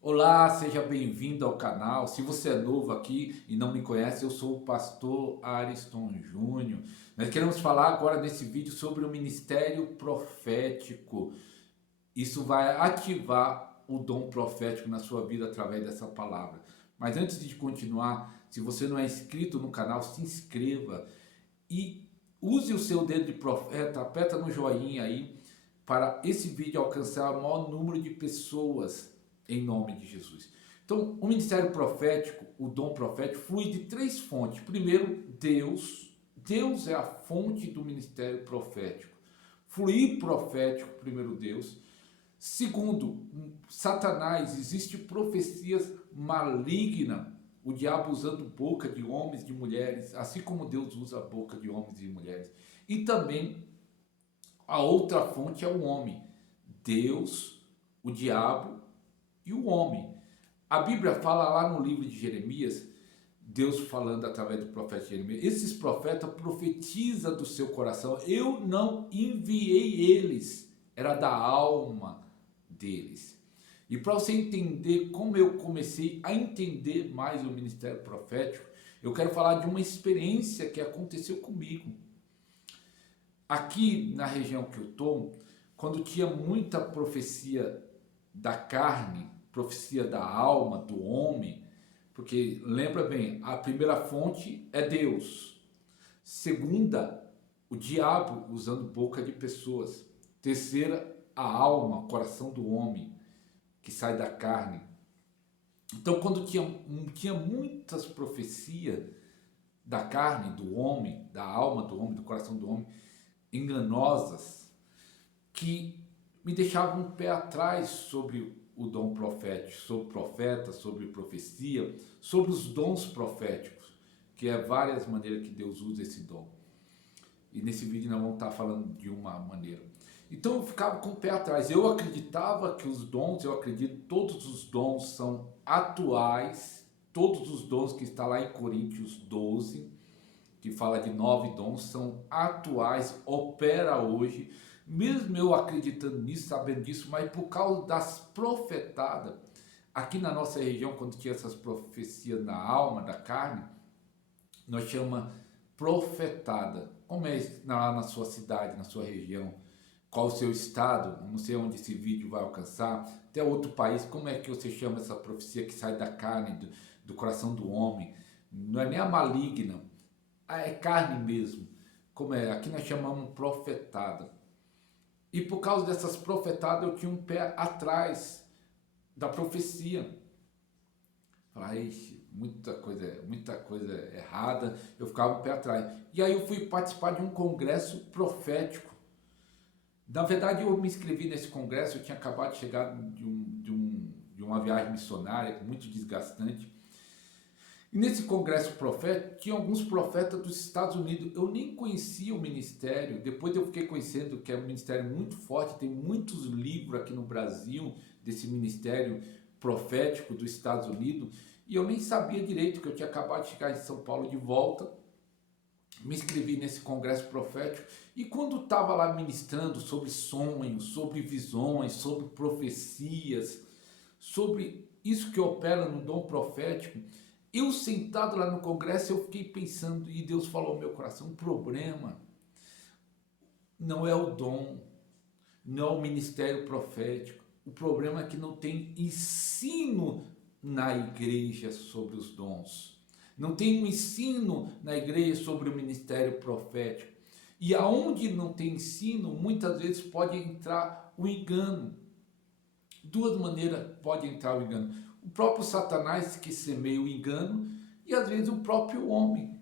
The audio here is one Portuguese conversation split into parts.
Olá, seja bem-vindo ao canal. Se você é novo aqui e não me conhece, eu sou o pastor Ariston Júnior. Nós queremos falar agora nesse vídeo sobre o ministério profético. Isso vai ativar o dom profético na sua vida através dessa palavra. Mas antes de continuar, se você não é inscrito no canal, se inscreva e use o seu dedo de profeta, aperta no joinha aí para esse vídeo alcançar o maior número de pessoas em nome de Jesus. Então, o ministério profético, o dom profético, flui de três fontes. Primeiro, Deus. Deus é a fonte do ministério profético. Fluir profético, primeiro Deus. Segundo, Satanás, existe profecias malignas, o diabo usando boca de homens e de mulheres, assim como Deus usa a boca de homens e mulheres. E também a outra fonte é o homem, Deus, o diabo e o homem. A Bíblia fala lá no livro de Jeremias, Deus falando através do profeta Jeremias, esses profetas profetizam do seu coração, eu não enviei eles, era da alma deles. E para você entender como eu comecei a entender mais o ministério profético, eu quero falar de uma experiência que aconteceu comigo. Aqui na região que eu estou, quando tinha muita profecia da carne, profecia da alma, do homem, porque lembra bem, a primeira fonte é Deus. Segunda, o diabo usando boca de pessoas. Terceira, a alma, o coração do homem, que sai da carne. Então, quando tinha muitas profecias da carne, do homem, da alma do homem, do coração do homem, enganosas, que me deixavam um pé atrás sobre o dom profético, sobre profeta, sobre profecia, sobre os dons proféticos, que é várias maneiras que Deus usa esse dom. E nesse vídeo nós vamos estar falando de uma maneira. Então eu ficava com o pé atrás. Eu acreditava que os dons, eu acredito, todos os dons são atuais, todos os dons que está lá em Coríntios 12, que fala de 9 dons, são atuais, opera hoje, mesmo eu acreditando nisso, sabendo disso, mas por causa das profetadas, aqui na nossa região, quando tinha essas profecias na alma, da carne, nós chamamos profetada. Como é lá na sua cidade, na sua região? Qual o seu estado? Não sei onde esse vídeo vai alcançar. Até outro país, como é que você chama essa profecia que sai da carne, do coração do homem? Não é nem a maligna, é carne mesmo. Como é? Aqui nós chamamos profetada. E por causa dessas profetadas eu tinha um pé atrás da profecia. Falei, muita coisa errada, eu ficava um pé atrás. E aí eu fui participar de um congresso profético. Na verdade, eu me inscrevi nesse congresso, eu tinha acabado de chegar de uma viagem missionária, muito desgastante. E nesse congresso profético, tinha alguns profetas dos Estados Unidos. Eu nem conhecia o ministério, depois eu fiquei conhecendo que é um ministério muito forte, tem muitos livros aqui no Brasil desse ministério profético dos Estados Unidos. E eu nem sabia direito, que eu tinha acabado de chegar em São Paulo de volta. Me inscrevi nesse congresso profético e quando estava lá ministrando sobre sonhos, sobre visões, sobre profecias, sobre isso que opera no dom profético, eu sentado lá no congresso, eu fiquei pensando, e Deus falou ao meu coração, o problema não é o dom, não é o ministério profético, o problema é que não tem ensino na igreja sobre os dons. Não tem um ensino na igreja sobre o ministério profético. E aonde não tem ensino, muitas vezes pode entrar o engano. Duas maneiras pode entrar o engano. O próprio Satanás que semeia o engano e às vezes o próprio homem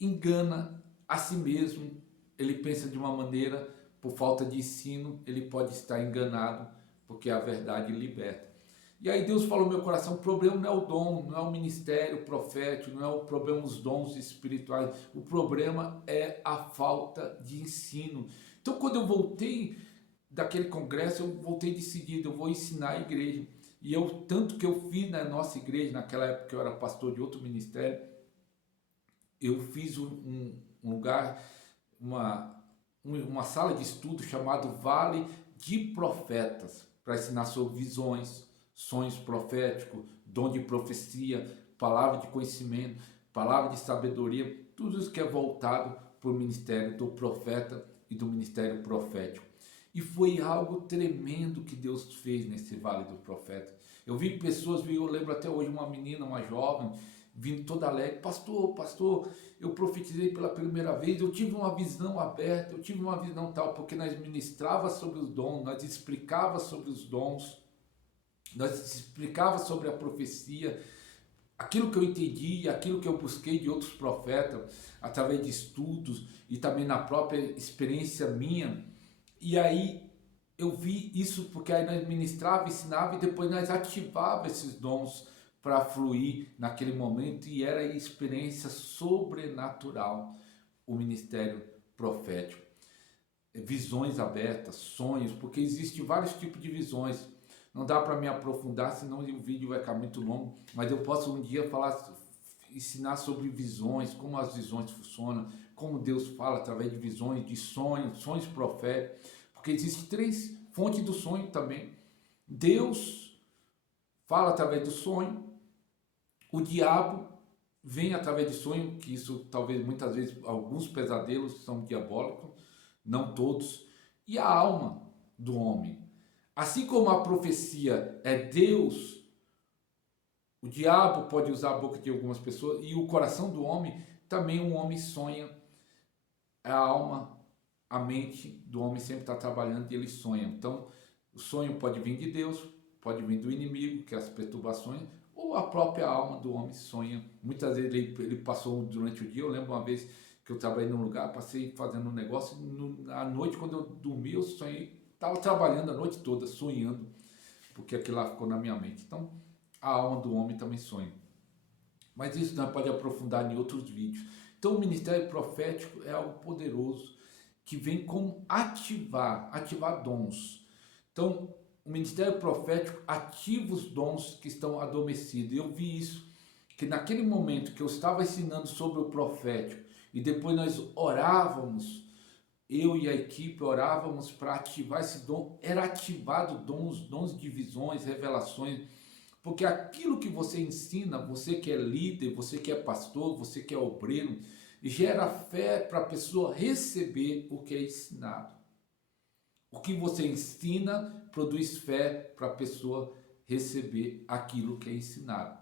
engana a si mesmo. Ele pensa de uma maneira, por falta de ensino, ele pode estar enganado, porque a verdade liberta. E aí Deus falou no meu coração, o problema não é o dom, não é o ministério profético, não é o problema os dons espirituais, o problema é a falta de ensino. Então quando eu voltei daquele congresso, eu voltei decidido, eu vou ensinar a igreja. E eu, tanto que eu fiz na nossa igreja, naquela época que eu era pastor de outro ministério, eu fiz um lugar, uma sala de estudo chamado Vale de Profetas, para ensinar sobre visões, sonhos proféticos, dom de profecia, palavra de conhecimento, palavra de sabedoria, tudo isso que é voltado para o ministério do profeta e do ministério profético. E foi algo tremendo que Deus fez nesse Vale do Profeta. Eu vi pessoas, eu lembro até hoje uma menina, uma jovem, vindo toda alegre: pastor, eu profetizei pela primeira vez, eu tive uma visão aberta, eu tive uma visão tal, porque nós ministrava sobre os dons, nós explicava sobre os dons, nós explicava sobre a profecia, aquilo que eu entendi, aquilo que eu busquei de outros profetas, através de estudos e também na própria experiência minha. E aí eu vi isso porque aí nós ministrava, ensinava e depois nós ativava esses dons para fluir naquele momento, e era a experiência sobrenatural, o ministério profético. Visões abertas, sonhos, porque existem vários tipos de visões. Não dá para me aprofundar, senão o vídeo vai ficar muito longo, mas eu posso um dia ensinar sobre visões, como as visões funcionam, como Deus fala através de visões, de sonhos, sonhos proféticos, porque existem três fontes do sonho também. Deus fala através do sonho, o diabo vem através de sonho, que isso talvez muitas vezes alguns pesadelos são diabólicos, não todos, e a alma do homem. Assim como a profecia é Deus, o diabo pode usar a boca de algumas pessoas, e o coração do homem, também o homem sonha, a alma, a mente do homem sempre está trabalhando e ele sonha. Então, o sonho pode vir de Deus, pode vir do inimigo, que é as perturbações, ou a própria alma do homem sonha. Muitas vezes ele passou durante o dia. Eu lembro uma vez que eu trabalhei num lugar, passei fazendo um negócio, à noite, quando eu dormi, eu sonhei, estava trabalhando a noite toda, sonhando, porque aquilo lá ficou na minha mente. Então, a alma do homem também sonha. Mas isso nós pode aprofundar em outros vídeos. Então, o ministério profético é algo poderoso, que vem como ativar dons. Então, o ministério profético ativa os dons que estão adormecidos. Eu vi isso, que naquele momento que eu estava ensinando sobre o profético, e depois nós orávamos, eu e a equipe orávamos para ativar esse dom, era ativado dons de visões, revelações, porque aquilo que você ensina, você que é líder, você que é pastor, você que é obreiro, gera fé para a pessoa receber o que é ensinado. O que você ensina produz fé para a pessoa receber aquilo que é ensinado.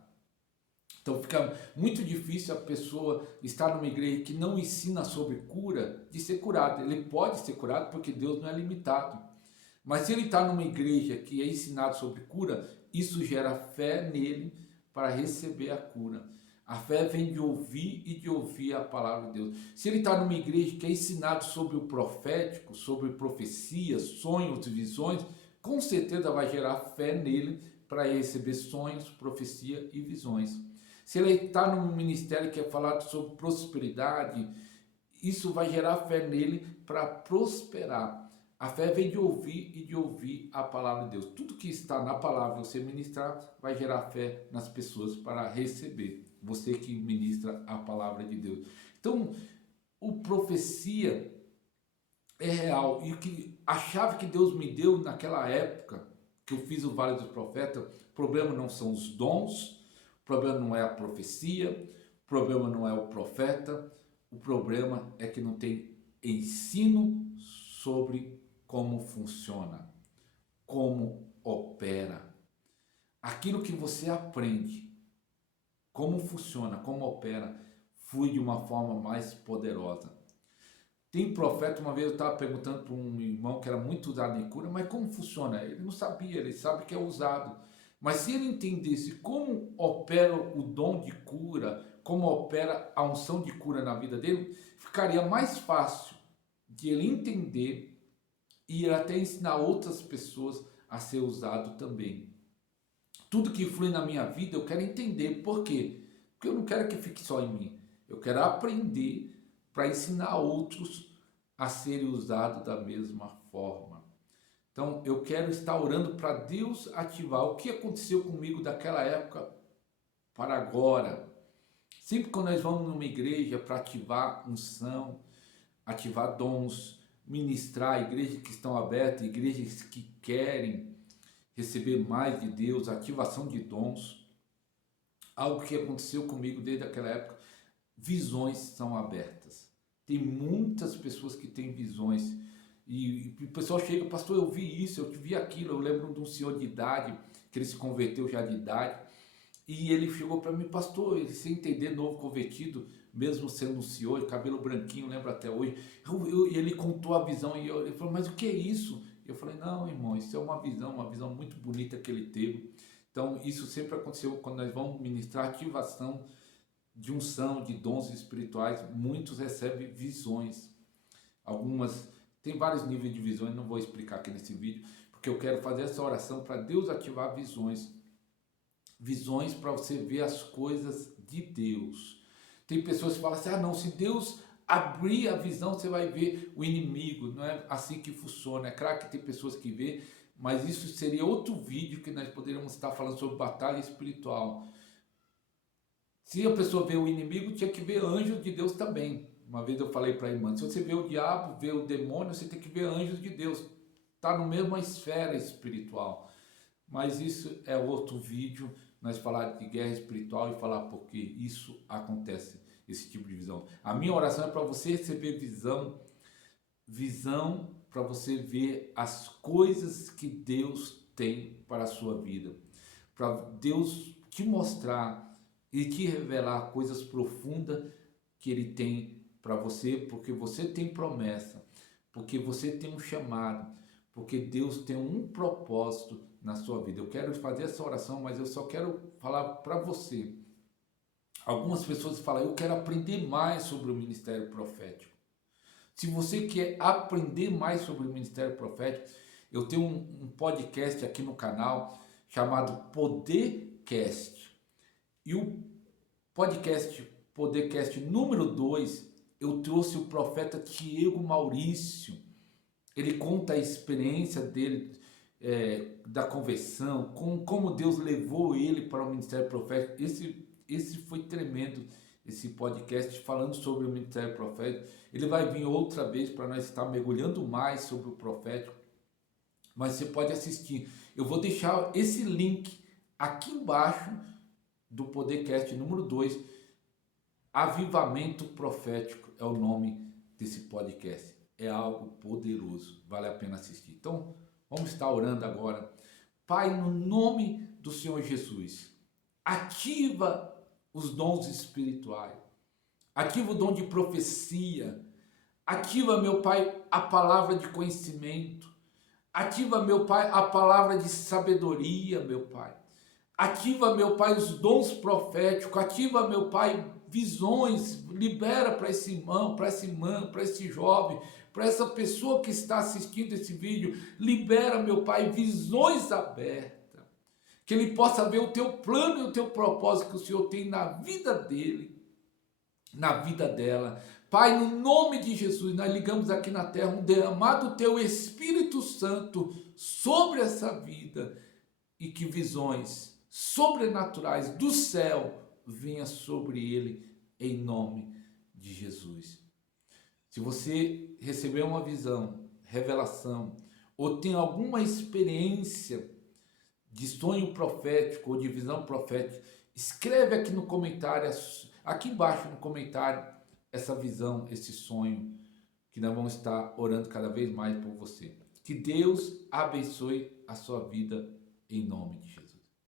Então fica muito difícil a pessoa estar numa igreja que não ensina sobre cura, de ser curado. Ele pode ser curado porque Deus não é limitado. Mas se ele está numa igreja que é ensinado sobre cura, isso gera fé nele para receber a cura. A fé vem de ouvir e de ouvir a palavra de Deus. Se ele está numa igreja que é ensinado sobre o profético, sobre profecias, sonhos e visões, com certeza vai gerar fé nele para receber sonhos, profecia e visões. Se ele está num ministério que é falado sobre prosperidade, isso vai gerar fé nele para prosperar. A fé vem de ouvir e de ouvir a palavra de Deus. Tudo que está na palavra você ministrar vai gerar fé nas pessoas para receber. Você que ministra a palavra de Deus. Então, o profecia é real. E a chave que Deus me deu naquela época que eu fiz o Vale dos Profetas, o problema não são os dons, o problema não é a profecia, o problema não é o profeta, o problema é que não tem ensino sobre como funciona, como opera. Aquilo que você aprende, como funciona, como opera, flui de uma forma mais poderosa. Tem profeta, uma vez eu estava perguntando para um irmão que era muito usado em cura, mas como funciona? Ele não sabia, ele sabe que é usado. Mas se ele entendesse como opera o dom de cura, como opera a unção de cura na vida dele, ficaria mais fácil de ele entender e até ensinar outras pessoas a ser usado também. Tudo que flui na minha vida eu quero entender. Por quê? Porque eu não quero que fique só em mim. Eu quero aprender para ensinar outros a serem usados da mesma forma. Então eu quero estar orando para Deus ativar o que aconteceu comigo daquela época para agora. Sempre quando nós vamos numa igreja para ativar unção, ativar dons, ministrar, igrejas que estão abertas, igrejas que querem receber mais de Deus, ativação de dons, algo que aconteceu comigo desde aquela época, visões são abertas. Tem muitas pessoas que têm visões e o pessoal chega, pastor, eu vi isso, eu vi aquilo. Eu lembro de um senhor de idade, que ele se converteu já de idade, e ele chegou para mim, pastor, ele sem entender, novo convertido, mesmo sendo um senhor, cabelo branquinho, lembro até hoje, e ele contou a visão, e ele falou, mas o que é isso? Eu falei, não, irmão, isso é uma visão muito bonita que ele teve. Então, isso sempre aconteceu quando nós vamos ministrar ativação de unção, de dons espirituais, muitos recebem visões. Algumas, tem vários níveis de visões, não vou explicar aqui nesse vídeo, porque eu quero fazer essa oração para Deus ativar visões. Visões para você ver as coisas de Deus. Tem pessoas que falam assim, não, se Deus abrir a visão, você vai ver o inimigo. Não é assim que funciona. É claro que tem pessoas que vê, mas isso seria outro vídeo que nós poderíamos estar falando sobre batalha espiritual. Se a pessoa vê o inimigo, tinha que ver anjos de Deus também. Uma vez eu falei para a irmã, se você vê o diabo, vê o demônio, você tem que ver anjos de Deus. Está na mesma esfera espiritual. Mas isso é outro vídeo, nós falar de guerra espiritual e falar porque isso acontece, esse tipo de visão. A minha oração é para você receber visão para você ver as coisas que Deus tem para a sua vida. Para Deus te mostrar e te revelar coisas profundas que Ele tem para você, porque você tem promessa, porque você tem um chamado, porque Deus tem um propósito na sua vida. Eu quero fazer essa oração, mas eu só quero falar para você. Algumas pessoas falam, eu quero aprender mais sobre o ministério profético. Se você quer aprender mais sobre o ministério profético, eu tenho um podcast aqui no canal chamado Podercast. E o Podercast número 2, eu trouxe o profeta Diego Maurício. Ele conta a experiência dele, da conversão, como Deus levou ele para o ministério profético. Esse foi tremendo, esse podcast falando sobre o ministério profético. Ele vai vir outra vez para nós estar mergulhando mais sobre o profético, mas você pode assistir. Eu vou deixar esse link aqui embaixo do Podercast número 2, Avivamento Profético é o nome desse podcast. É algo poderoso, vale a pena assistir. Então, vamos estar orando agora. Pai, no nome do Senhor Jesus, ativa os dons espirituais, ativa o dom de profecia, ativa, meu Pai, a palavra de conhecimento, ativa, meu Pai, a palavra de sabedoria, meu Pai. Ativa, meu Pai, os dons proféticos, ativa, meu Pai, visões, libera para esse irmão, para essa irmã, para esse jovem, para essa pessoa que está assistindo esse vídeo, libera, meu Pai, visões abertas, que ele possa ver o teu plano e o teu propósito que o Senhor tem na vida dele, na vida dela. Pai, no nome de Jesus, nós ligamos aqui na terra um derramado teu Espírito Santo sobre essa vida e que visões sobrenaturais do céu venha sobre ele em nome de Jesus. Se você receber uma visão, revelação, ou tem alguma experiência de sonho profético ou de visão profética, escreve aqui no comentário, aqui embaixo no comentário, essa visão, esse sonho, que nós vamos estar orando cada vez mais por você. Que Deus abençoe a sua vida em nome de Jesus.